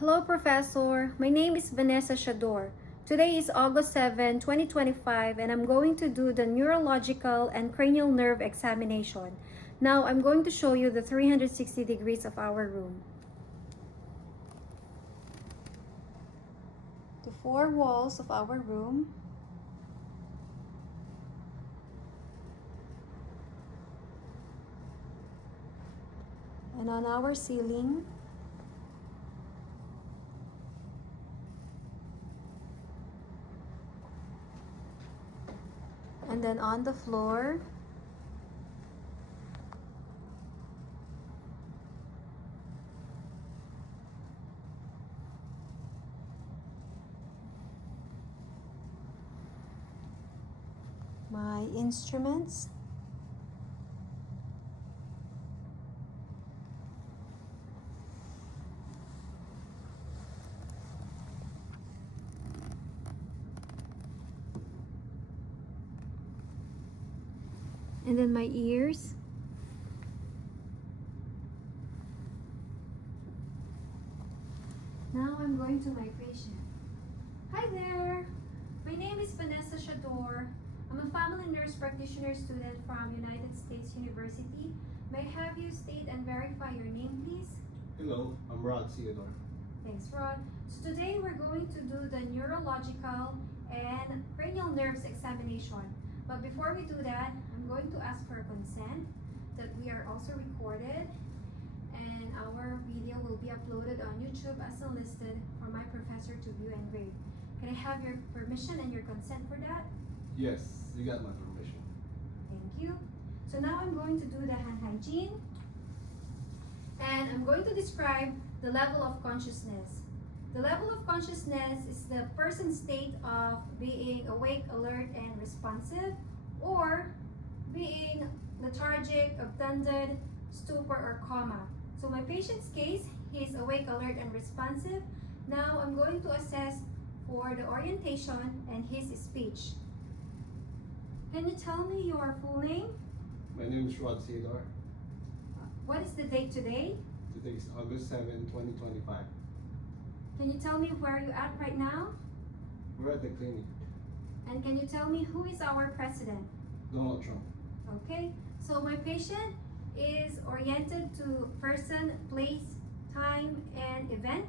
Hello, Professor. My name is Vanessa Shador. Today is August 7, 2025, and I'm going to do the neurological and cranial nerve examination. Now, I'm going to show you the 360 degrees of our room. The four walls of our room. And on our ceiling. And then on the floor. My instruments. And then my ears. Now I'm going to my patient. Hi there! My name is Vanessa Shador. I'm a family nurse practitioner student from United States University. May I have you state and verify your name, please? Hello, I'm Rod Theodore. Thanks, Rod. So today we're going to do the neurological and cranial nerves examination. But before we do that, I'm going to ask for consent that we are also recorded and our video will be uploaded on YouTube as enlisted for my professor to view and grade. Can I have your permission and your consent for that? Yes, you got my permission. Thank you. So now I'm going to do the hand hygiene and I'm going to describe the level of consciousness. The level of consciousness is the person's state of being awake, alert, and responsive, or being lethargic, obtunded, stupor, or coma. So my patient's case, he's awake, alert, and responsive. Now I'm going to assess for the orientation and his speech. Can you tell me your full name? My name is Rod Theodore. What is the date today? Today is August 7, 2025. Can you tell me where you're at right now? We're at the clinic. And can you tell me who is our president? Donald Trump. Okay, so my patient is oriented to person, place, time, and event.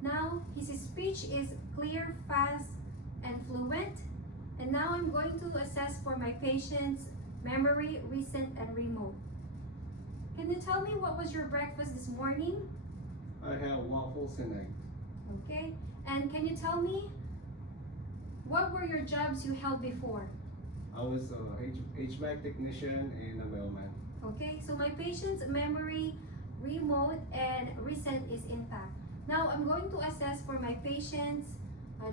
Now, his speech is clear, fast, and fluent. And now I'm going to assess for my patient's memory, recent, and remote. Can you tell me what was your breakfast this morning? I have waffles and eggs. Okay, and can you tell me what were your jobs you held before? I was a HVAC technician and a mailman. Okay, so my patient's memory, remote, and recent is intact. Now I'm going to assess for my patient's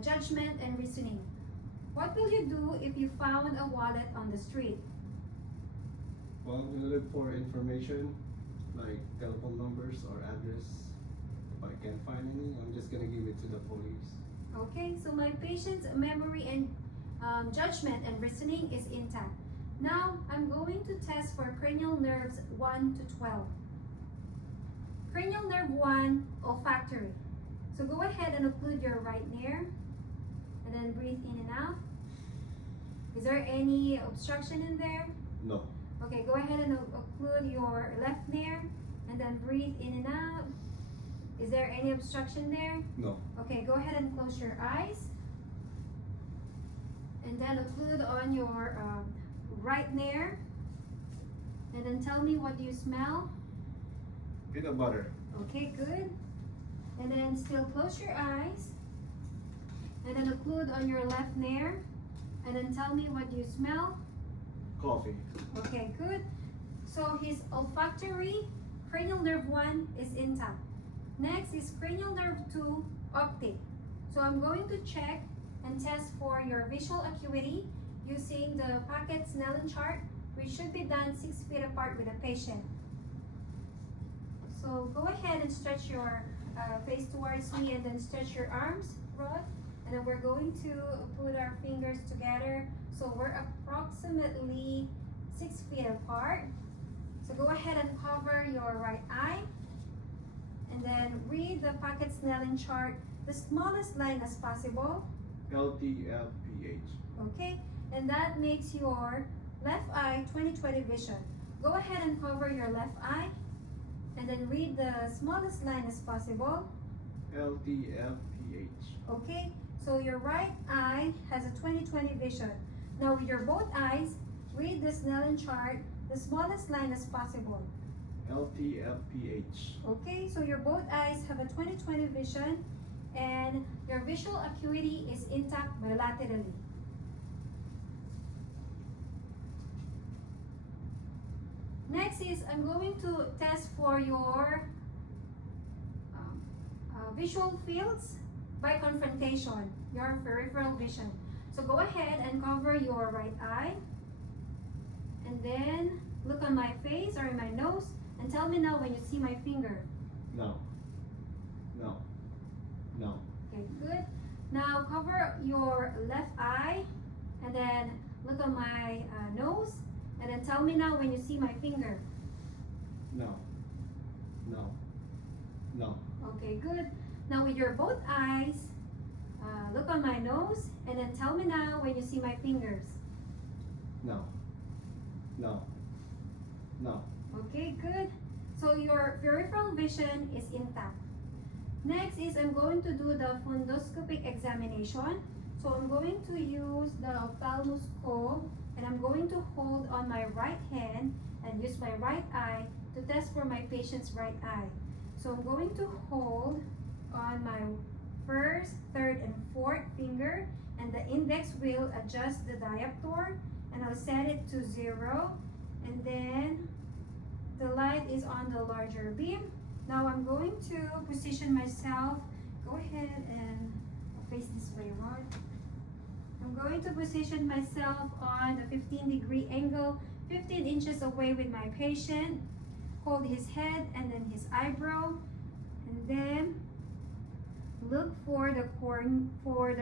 judgment and reasoning. What will you do if you found a wallet on the street? Well, I'm gonna look for information like telephone numbers or address. If I can't find any, I'm just gonna give it to the police. Okay, so my patient's memory and judgment and reasoning is intact. Now, I'm going to test for cranial nerves 1 to 12. Cranial nerve 1, olfactory. So go ahead and occlude your right ear and then breathe in and out. Is there any obstruction in there? No. Okay, go ahead and occlude your left ear and then breathe in and out. Is there any obstruction there? No. Okay, go ahead and close your eyes. And then occlude on your right ear. And then tell me, what do you smell? Peanut butter. Okay, good. And then still close your eyes. And then occlude on your left ear. And then tell me, what do you smell? Coffee. Okay, good. So his olfactory, cranial nerve 1 is intact. Next is cranial nerve 2, optic. So I'm going to check and test for your visual acuity using the pocket Snellen chart, which should be done 6 feet apart with a patient. So go ahead and stretch your face towards me and then stretch your arms, Rod. And then we're going to put our fingers together. So we're approximately 6 feet apart. So go ahead and cover your right eye. And then read the pocket Snellen chart, the smallest line as possible. LTFPH. Okay, and that makes your left eye 20/20 vision. Go ahead and cover your left eye and then read the smallest line as possible. LTFPH. Okay, so your right eye has a 20/20 vision. Now with your both eyes, read the Snellen chart, the smallest line as possible. LTFPH. Okay, so your both eyes have a 20/20 vision and your visual acuity is intact bilaterally. Next is I'm going to test for your visual fields by confrontation, your peripheral vision. So go ahead and cover your right eye and then look on my face or in my nose and tell me now when you see my finger. No. No. No. Okay, good. Now cover your left eye and then look on my nose and then tell me now when you see my finger. No. No. No. Okay, good. Now with your both eyes, look on my nose and then tell me now when you see my fingers. No. No. No. Okay, good. So your peripheral vision is intact. Next is I'm going to do the fundoscopic examination. So I'm going to use the ophthalmoscope and I'm going to hold on my right hand and use my right eye to test for my patient's right eye. So I'm going to hold on my first, third, and fourth finger and the index will adjust the diopter and I'll set it to 0 and then the light is on the larger beam. Now I'm going to position myself. Go ahead and face this way, Rod. I'm going to position myself on the 15-degree angle, 15 inches away with my patient. Hold his head and then his eyebrow, and then look for the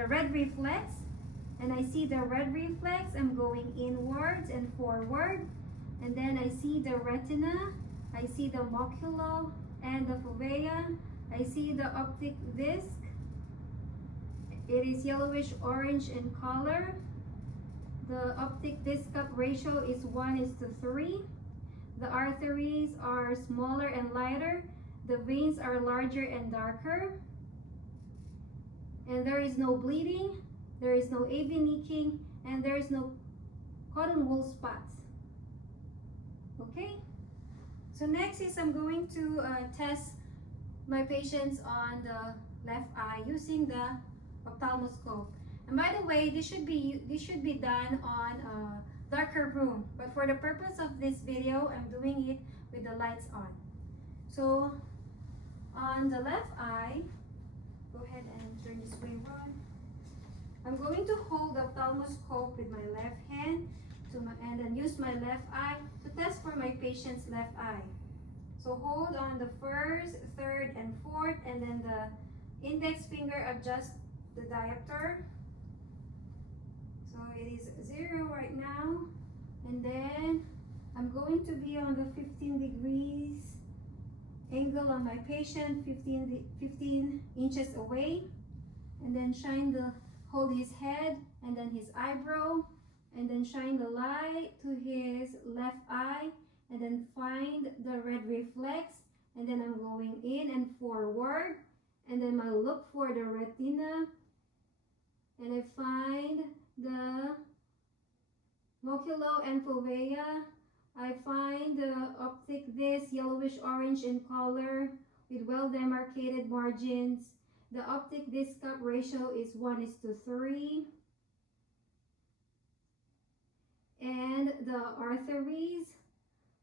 red reflex. And I see the red reflex. I'm going inwards and forward, and then I see the retina. I see the macula and the fovea. I see the optic disc. It is yellowish orange in color. The optic disc cup ratio is 1:3. The arteries are smaller and lighter. The veins are larger and darker. And there is no bleeding. There is no AV leaking. And there is no cotton wool spots. Okay? So next is I'm going to test my patients on the left eye using the ophthalmoscope. And by the way, this should be done on a darker room. But for the purpose of this video, I'm doing it with the lights on. So on the left eye, go ahead and turn this way, Ron. I'm going to hold the ophthalmoscope with my left hand and then use my left eye to test for my patient's left eye. So hold on the first, third, and fourth, and then the index finger adjust the diopter. So it is 0 right now. And then I'm going to be on the 15 degrees angle on my patient, 15 inches away. And then hold his head and then his eyebrow. And then shine the light to his left eye. And then find the red reflex. And then I'm going in and forward. And then I look for the retina. And I find the macula and fovea. I find the optic disc yellowish orange in color with well demarcated margins. The optic disc cup ratio is 1:3. And the arteries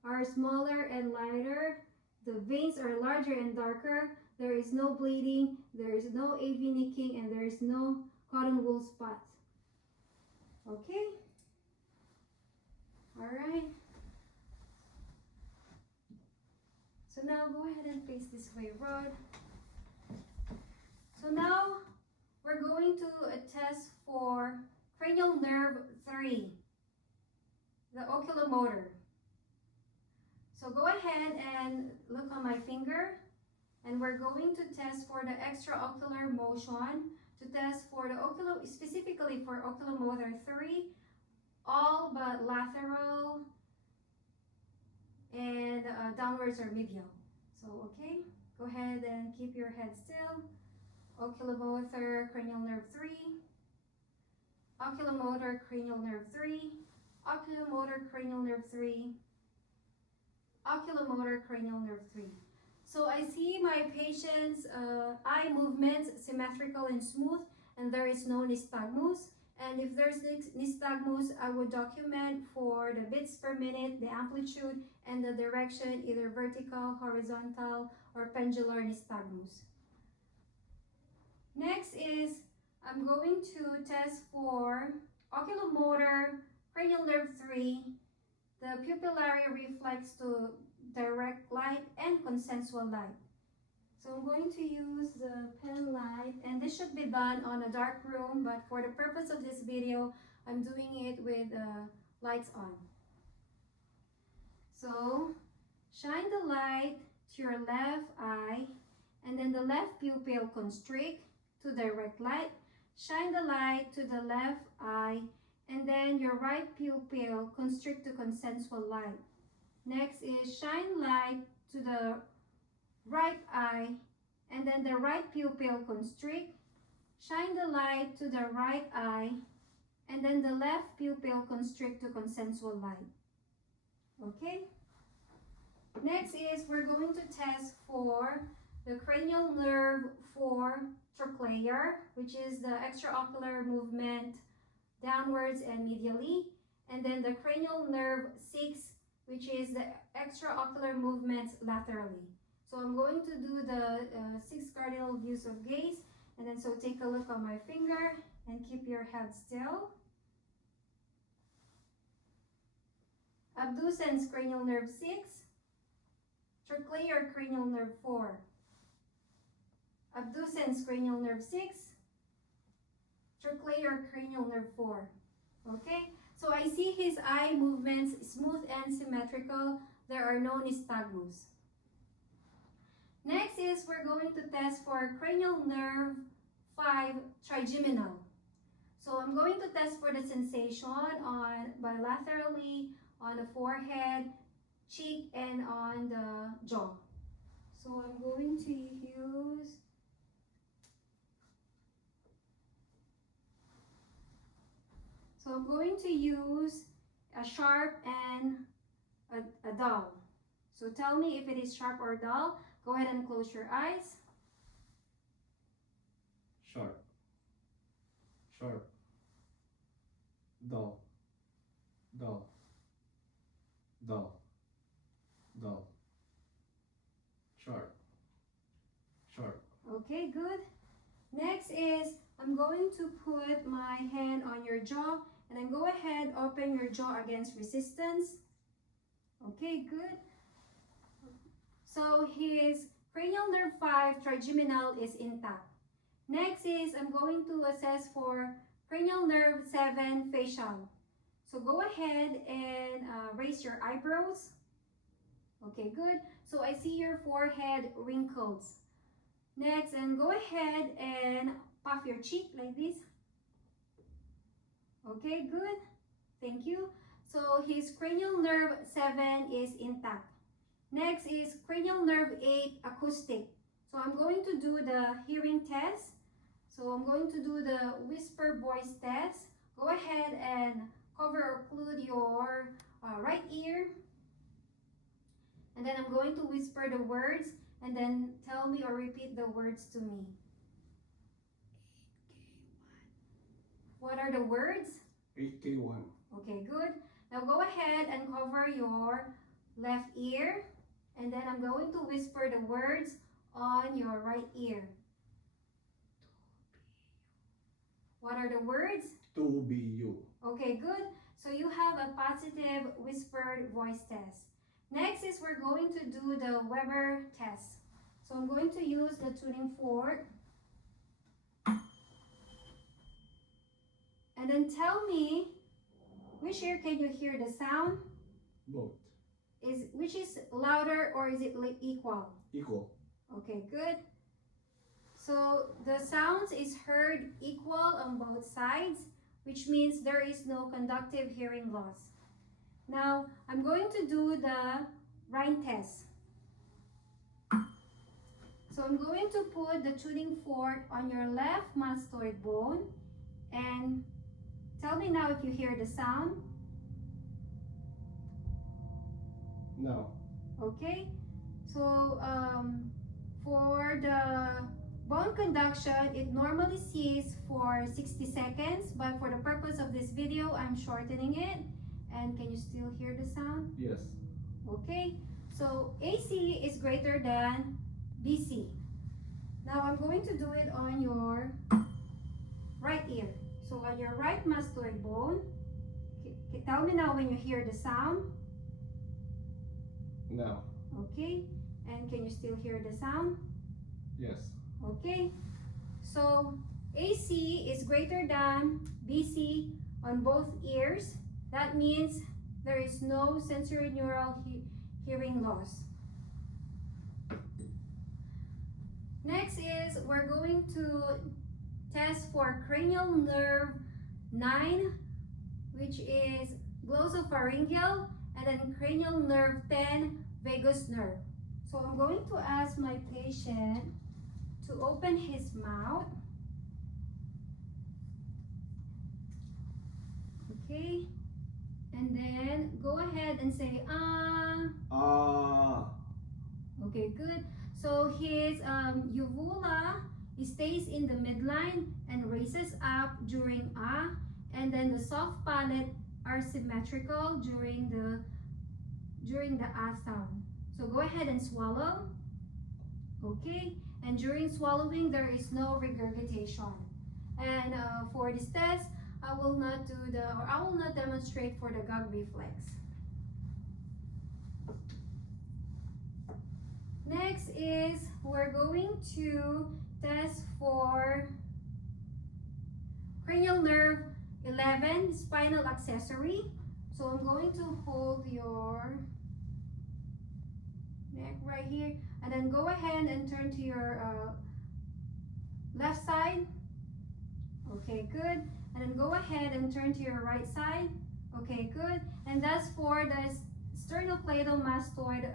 are smaller and lighter. The veins are larger and darker. There is no bleeding, there is no AV nicking, and there is no cotton wool spots. Okay? Alright. So now go ahead and face this way, Rod. So now we're going to test for cranial nerve 3, the oculomotor. So go ahead and look on my finger And we're going to test for the extraocular motion, to test for the specifically for oculomotor 3, all but lateral and downwards or medial. So, okay, go ahead and keep your head still. Oculomotor cranial nerve 3, oculomotor cranial nerve 3, oculomotor cranial nerve 3, oculomotor cranial nerve 3. So I see my patient's eye movements symmetrical and smooth, and there is no nystagmus. And if there's nystagmus, I would document for the beats per minute, the amplitude, and the direction, either vertical, horizontal, or pendular nystagmus. Next is, I'm going to test for oculomotor cranial nerve 3, the pupillary reflex to direct light and consensual light. So I'm going to use the pen light, and this should be done on a dark room, but for the purpose of this video, I'm doing it with lights on. So shine the light to your left eye, and then the left pupil constrict to direct light. Shine the light to the left eye, and then your right pupil constrict to consensual light. Next is shine light to the right eye, and then the right pupil constrict. Shine the light to the right eye, and then the left pupil constrict to consensual light. Okay? Next is, we're going to test for the cranial nerve 4 trochlear, which is the extraocular movement downwards and medially, and then the cranial nerve 6, which is the extraocular movements laterally. So I'm going to do the 6 cardinal views of gaze, and then so take a look on my finger and keep your head still. Abducens cranial nerve 6, trochlear cranial nerve 4, abducens cranial nerve 6, trochlear cranial nerve 4. Okay, so I see his eye movements smooth and symmetrical. There are no nystagmus. Next is, we're going to test for cranial nerve 5 trigeminal. So I'm going to test for the sensation on bilaterally on the forehead, cheek, and on the jaw. So I'm going to use a sharp and a dull. So tell me if it is sharp or dull. Go ahead and close your eyes. Sharp. Sharp. Dull. Dull. Dull. Dull. Sharp. Sharp. Okay, good. Next is, I'm going to put my hand on your jaw, and then go ahead, open your jaw against resistance. Okay, good. So his cranial nerve 5 trigeminal is intact. Next is, I'm going to assess for cranial nerve 7 facial. So go ahead and raise your eyebrows. Okay, good. So I see your forehead wrinkles. Next, and go ahead and puff your cheek like this. Okay, good. Thank you. So his cranial nerve 7 is intact. Next is cranial nerve 8 acoustic. So I'm going to do the hearing test. So I'm going to do the whisper voice test. Go ahead and cover or occlude your right ear. And then I'm going to whisper the words, and then tell me or repeat the words to me. 8K1. What are the words? 8K1. Okay, good. Now go ahead and cover your left ear, and then I'm going to whisper the words on your right ear. What are the words? To be you. Okay, good. So you have a positive whispered voice test. Next is, we're going to do the Weber test. So I'm going to use the tuning fork. And then tell me, which ear can you hear the sound? Both. Which is louder, or is it equal? Equal. Okay, good. So the sounds is heard equal on both sides, which means there is no conductive hearing loss. Now, I'm going to do the Rhine test. So I'm going to put the tuning fork on your left mastoid bone, and tell me now if you hear the sound. No. Okay, so for the bone conduction, it normally sees for 60 seconds, but for the purpose of this video, I'm shortening it. And can you still hear the sound? Yes. Okay, so AC is greater than BC. Now I'm going to do it on your right ear. So on your right mastoid bone, tell me now when you hear the sound. No. Okay, and can you still hear the sound? Yes. Okay, so AC is greater than BC on both ears. That means there is no sensorineural hearing loss. Next is we're going to test for cranial nerve 9, which is glossopharyngeal, and then cranial nerve 10, vagus nerve. So I'm going to ask my patient to open his mouth. Okay, and then go ahead and say Ah. Okay, good. So his uvula, it stays in the midline and raises up during and then the soft palate are symmetrical during the sound. So go ahead and swallow. Okay, and during swallowing there is no regurgitation. And for this test, I will not demonstrate for the gag reflex. Next is we're going to test for cranial nerve 11, spinal accessory. So I'm going to hold your neck right here, and then go ahead and turn to your left side. Okay, good. And then go ahead and turn to your right side. Okay, good. And that's for the sternocleidomastoid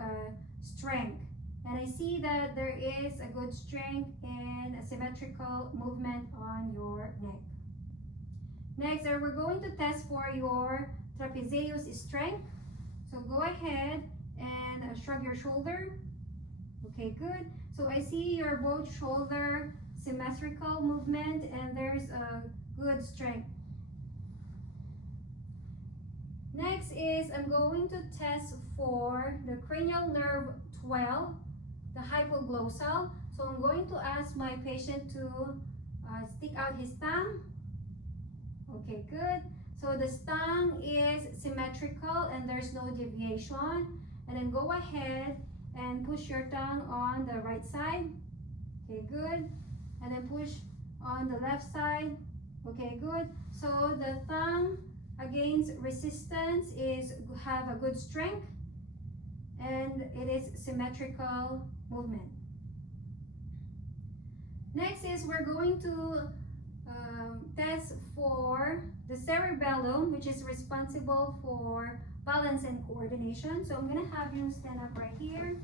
strength. And I see that there is a good strength and a symmetrical movement on your neck. Next, we're going to test for your trapezius strength. So go ahead and shrug your shoulder. Okay, good. So I see your both shoulder symmetrical movement, and there's a good strength. Next is I'm going to test for the cranial nerve 12, the hypoglossal. So I'm going to ask my patient to stick out his tongue. Okay, good. So the tongue is symmetrical and there's no deviation. And then go ahead and push your tongue on the right side. Okay, good. And then push on the left side. Okay, good. So the tongue against resistance have a good strength, and it is symmetrical movement. Next is we're going to test for the cerebellum, which is responsible for balance and coordination. So I'm gonna have you stand up right here.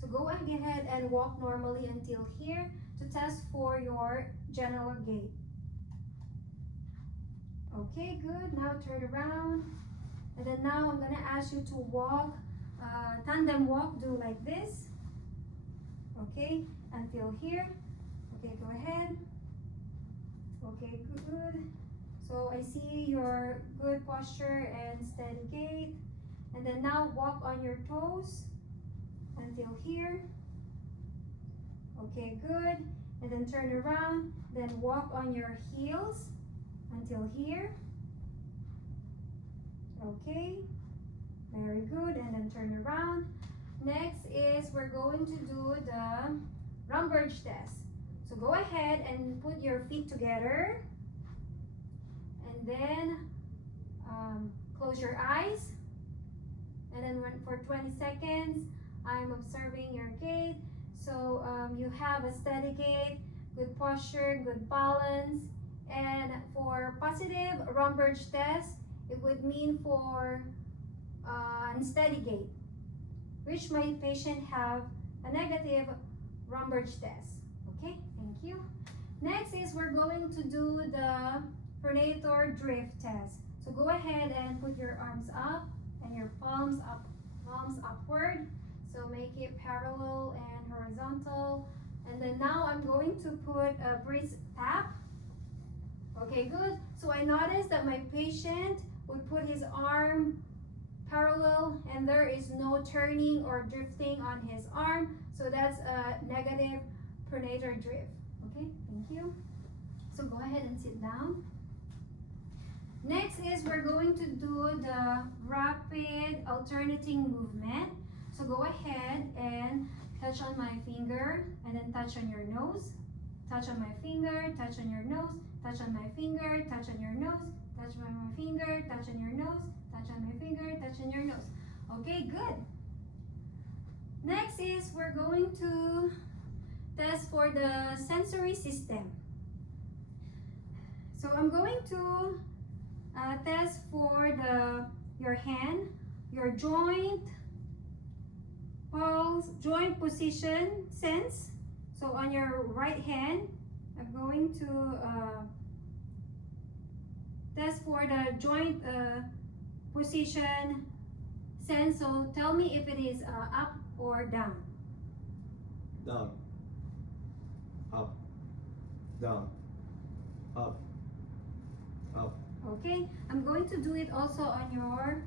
So go ahead and walk normally until here to test for your general gait. Okay, good. Now turn around. And then now I'm gonna ask you to walk, tandem walk, do like this. Okay, until here. Okay, go ahead. Okay, good. So I see your good posture and steady gait. And then now walk on your toes until here. Okay, good. And then turn around, then walk on your heels until here. Okay, very good. And then turn around. Next is we're going to do the Rumberge test. So go ahead and put your feet together, and then close your eyes, and then for 20 seconds I'm observing your gait. So you have a steady gait, good posture, good balance. And for positive Romberg test, it would mean for unsteady gait, which my patient have a negative Romberg test. Okay, thank you. Next is we're going to do the pronator drift test. So go ahead and put your arms up and your palms upward. So make it parallel and horizontal. And then now I'm going to put a breeze tap. Okay, good. So I noticed that my patient would put his arm parallel and there is no turning or drifting on his arm. So that's a negative pronator drift. Okay, thank you. So go ahead and sit down. Next is we're going to do the rapid alternating movement. So go ahead and touch on my finger and then touch on your nose. Touch on my finger, touch on your nose, touch on my finger, touch on your nose, touch on my finger, touch on your nose, touch on my finger, touch on your nose. Okay, good. Next is we're going to test for the sensory system. So I'm going to test for your hand, your joint, pulse, joint position sense. So on your right hand, I'm going to test for the joint position sense. So tell me if it is up or down. Down. Up. Down. Up. Up. Okay, I'm going to do it also on your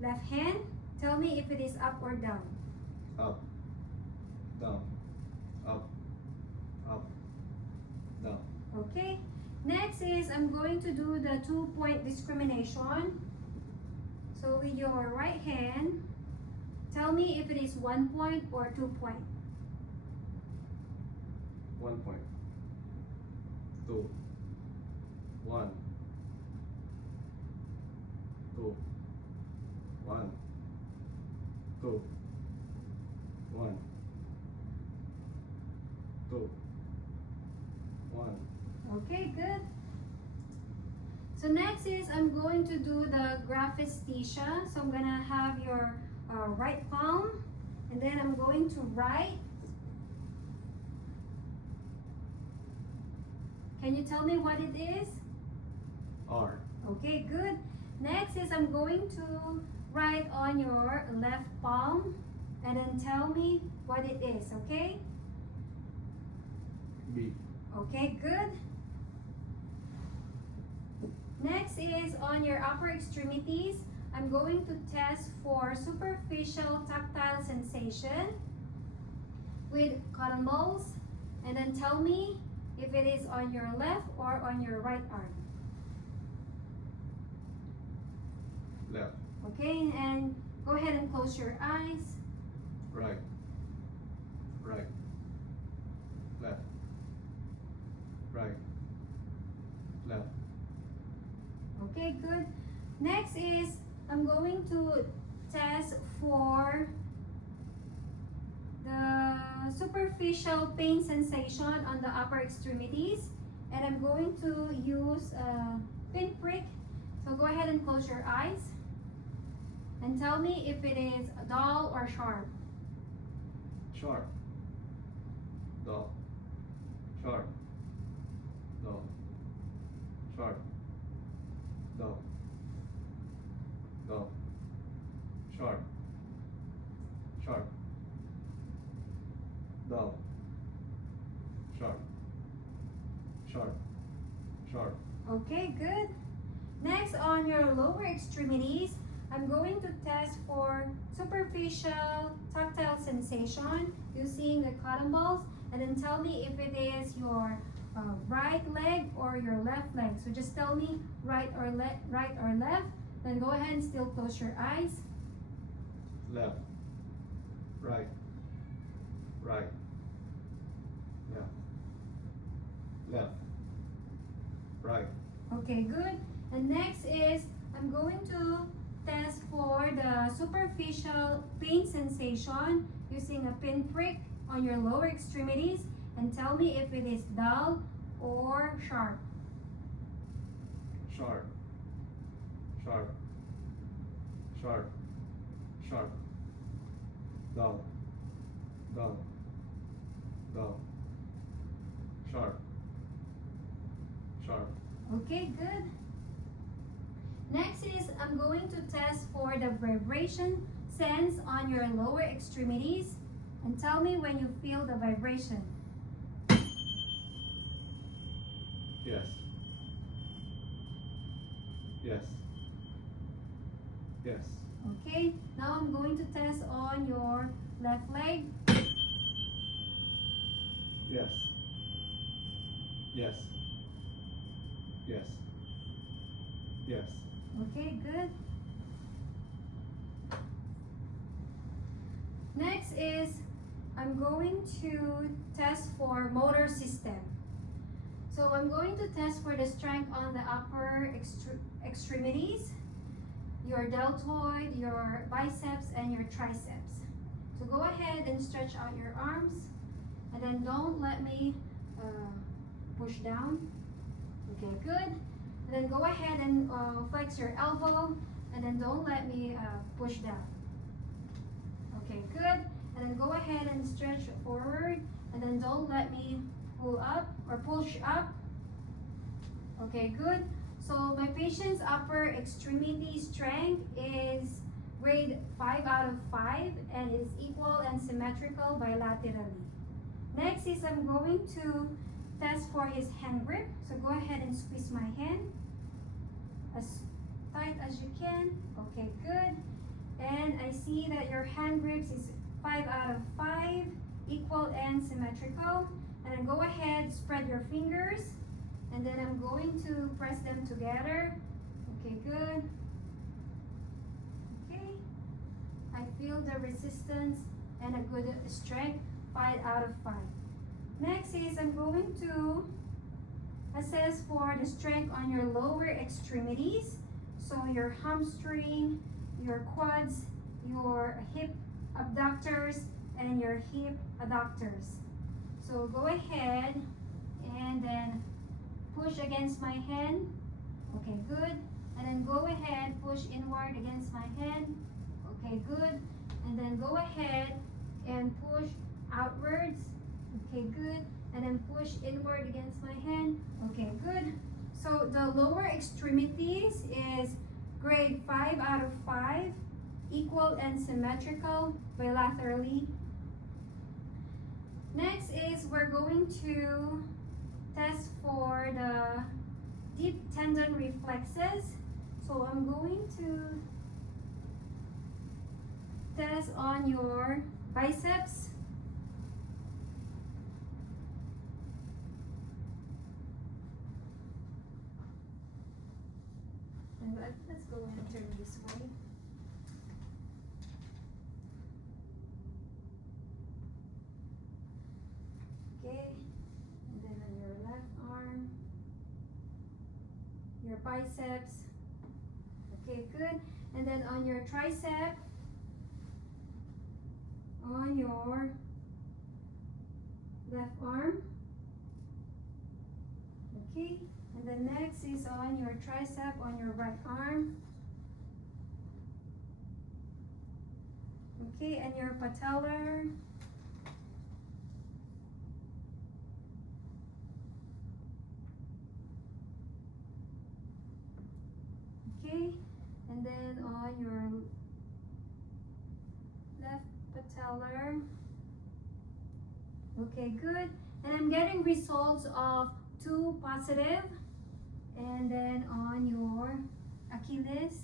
left hand. Tell me if it is up or down. Up. Down. Up. Up. Down. Okay, next is I'm going to do the 2-point discrimination. So with your right hand, tell me if it is 1 point or 2 point. 1 point. 2. 1. 2. 1. 2. 1. 2. 1. Okay, good. So next is I'm going to do the graphesthesia. So I'm gonna have your right palm, and then I'm going to write. Can you tell me what it is? R. Okay, good. Next is I'm going to write on your left palm, and then tell me what it is, okay? B. Okay, good. Next is on your upper extremities. I'm going to test for superficial tactile sensation with cotton balls, and then tell me if it is on your left or on your right arm. Left. Okay, and go ahead and close your eyes. Right. Right. Left. Right. Left. Okay, good. Next is I'm going to test for the superficial pain sensation on the upper extremities, and I'm going to use a pinprick. So go ahead and close your eyes and tell me if it is dull or sharp. Sharp. Dull. Sharp. Dull. Sharp. Dull. Dull. Sharp. Sharp. Dull. Sharp. Sharp. Sharp. Okay, good. Next, on your lower extremities, I'm going to test for superficial tactile sensation using the cotton balls, and then tell me if it is your right leg or your left leg. So just tell me right or left. Then go ahead and still close your eyes. Left. Right. Right. Left. Left. Right. Okay, good. And next is I'm going to test for the superficial pain sensation using a pinprick on your lower extremities and tell me if it is dull or sharp. Sharp. Sharp. Sharp. Sharp. Dull. Dull. Dull. Sharp. Sharp. Okay, good. Next is I'm going to test for the vibration sense on your lower extremities and tell me when you feel the vibration. Yes. Yes. Yes. Okay, now I'm going to test on your left leg. Yes. Yes. Yes. Yes. Okay, good. Next is I'm going to test for motor system. So I'm going to test for the strength on the upper extremities, your deltoid, your biceps, and your triceps. So go ahead and stretch out your arms, and then don't let me push down. Okay, good. And then go ahead and flex your elbow, and then don't let me push down. Okay, good. And then go ahead and stretch forward, and then don't let me pull up or push up. Okay, good. So my patient's upper extremity strength is grade 5 out of 5 and is equal and symmetrical bilaterally. Next is I'm going to test for his hand grip. So go ahead and squeeze my hand as tight as you can. Okay, good. And I see that your hand grips is 5 out of 5, equal and symmetrical. And then go ahead, spread your fingers, and then I'm going to press them together. Okay, good. Okay. I feel the resistance and a good strength, 5 out of 5. Next is I'm going to assess for the strength on your lower extremities. So your hamstring, your quads, your hip abductors, and your hip adductors. So go ahead and then push against my hand. Okay, good. And then go ahead, push inward against my hand. Okay, good. And then go ahead and push outwards. Okay, good. And then push inward against my hand. Okay, good. So the lower extremities is grade 5 out of 5, equal and symmetrical bilaterally. Next is we're going to test for the deep tendon reflexes. So I'm going to test on your biceps. And let's go and turn this way. Okay, and then on your left arm, your biceps. Okay, good. And then on your tricep, on your left arm. Okay, and then next is on your tricep on your right arm. Okay, and your patellar. Okay, and then on your left patellar. Okay, good. And I'm getting results of 2 positive. And then on your Achilles.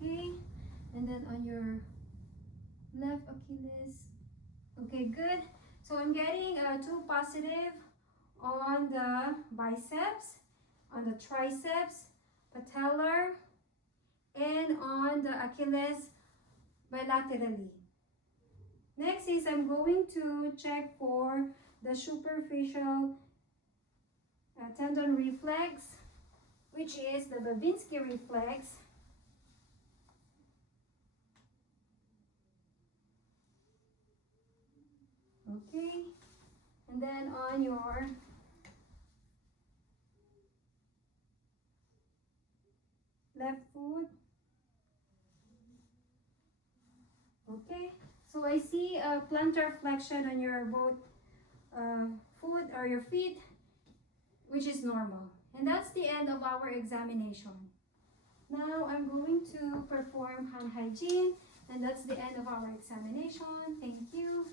Okay, and then on your left Achilles. Okay, good. So I'm getting 2 positive on the biceps, on the triceps, patellar, and on the Achilles bilaterally. Next is I'm going to check for the superficial tendon reflex, which is the Babinski reflex. Okay. And then on your left foot. Okay. So I see a plantar flexion on your both foot or your feet, which is normal. And that's the end of our examination. Now I'm going to perform hand hygiene, and that's the end of our examination. Thank you.